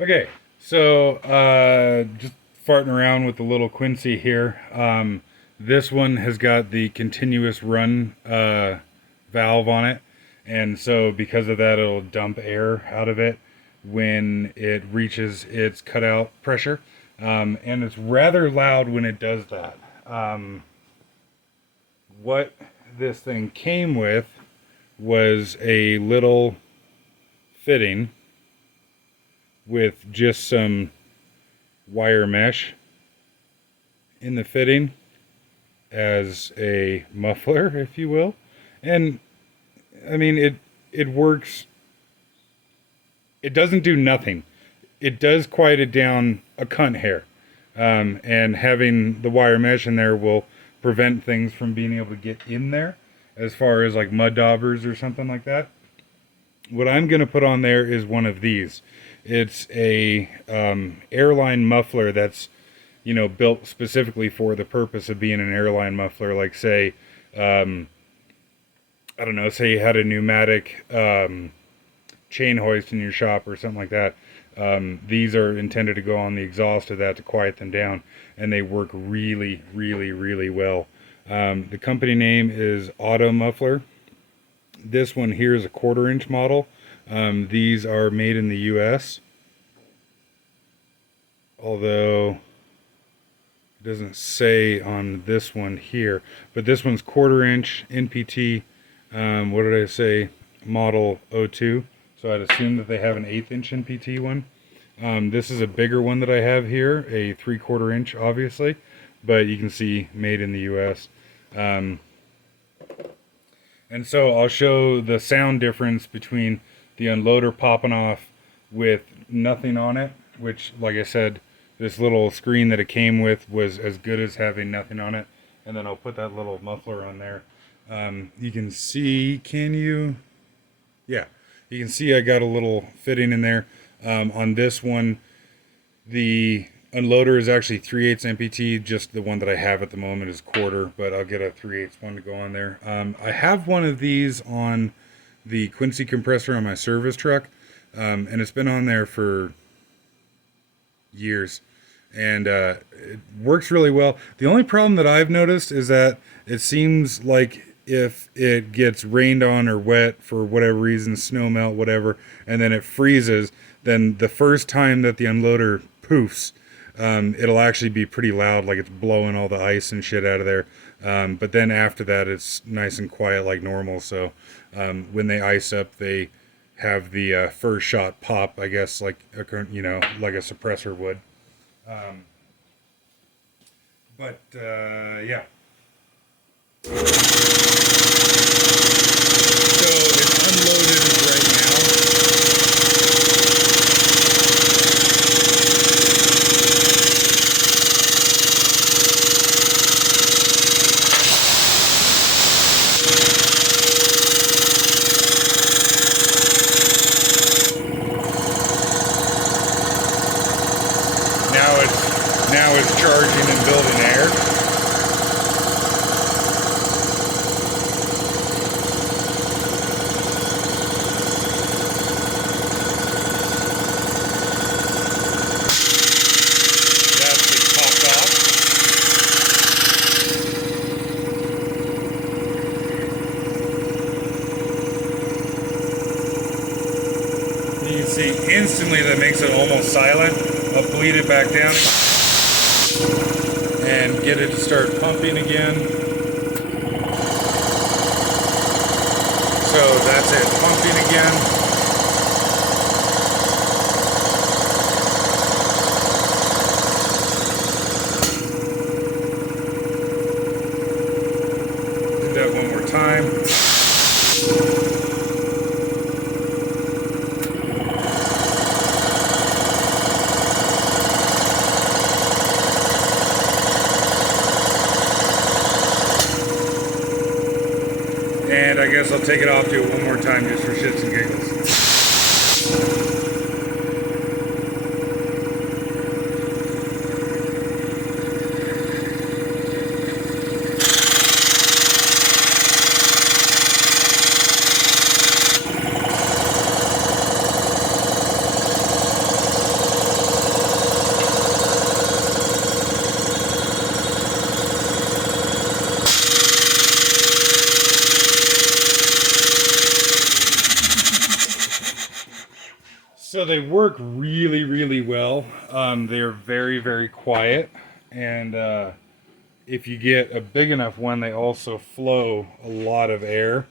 Okay, so just farting around with the little Quincy here. This one has got the continuous run valve on it, and so because of that, it'll dump air out of it when it reaches its cutout pressure, and it's rather loud when it does that. What this thing came with was a little fitting with just some wire mesh in the fitting as a muffler, if you will. And I mean, it works. It doesn't do nothing. It does quiet it down a cunt hair. And having the wire mesh in there will prevent things from being able to get in there, as far as like mud daubers or something like that. What I'm going to put on there is one of these. It's a airline muffler that's, built specifically for the purpose of being an airline muffler. Like say, I don't know, say you had a pneumatic chain hoist in your shop or something like that. These are intended to go on the exhaust of that to quiet them down, and they work really, really, really well. The company name is Automuffler. This one here is a 1/4 inch model. These are made in the US, although it doesn't say on this one here, but this one's 1/4 inch NPT. What did I say? Model O2. So I'd assume that they have an 1/8 inch NPT one. This is a bigger one that I have here, a 3/4 inch, obviously, but you can see made in the US. And so I'll show the sound difference between the unloader popping off with nothing on it, which, like I said, this little screen that it came with was as good as having nothing on it. And then I'll put that little muffler on there. You can see, can you? Yeah, you can see I got a little fitting in there. On this one, the unloader is actually 3/8 MPT. Just the one that I have at the moment is 1/4, but I'll get a 3/8 one to go on there. I have one of these on the Quincy compressor on my service truck, and it's been on there for years, and it works really well. The only problem that I've noticed is that it seems like if it gets rained on or wet for whatever reason, snow melt, whatever, and then it freezes, then the first time that the unloader poofs, it'll actually be pretty loud, like it's blowing all the ice and shit out of there. But then after that, it's nice and quiet like normal. So when they ice up, they have the first shot pop, I guess, like like a suppressor would. But yeah. So it's unloaded right now. Now it's charging and building air. That's just popped off. You can see instantly that makes it almost silent. I'll bleed it back down and get it to start pumping again. So that's it, pumping again. Do that one more time. And I guess I'll take it off, do it one more time just for shits and giggles. So they work really, really well. They're very, very quiet, and if you get a big enough one, they also flow a lot of air.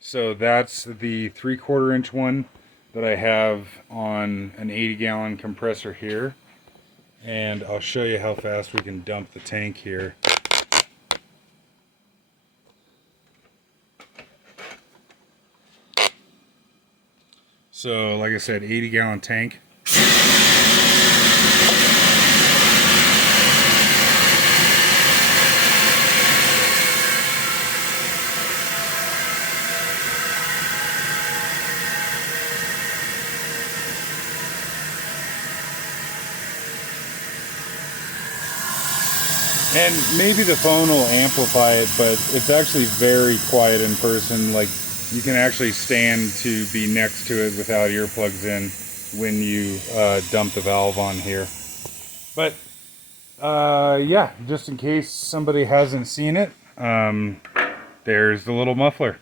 So that's the 3/4 inch one that I have on an 80-gallon compressor here, and I'll show you how fast we can dump the tank here. So like I said, 80-gallon tank. And maybe the phone will amplify it, but it's actually very quiet in person. Like, you can actually stand to be next to it without earplugs in when you dump the valve on here. But yeah, just in case somebody hasn't seen it, there's the little muffler.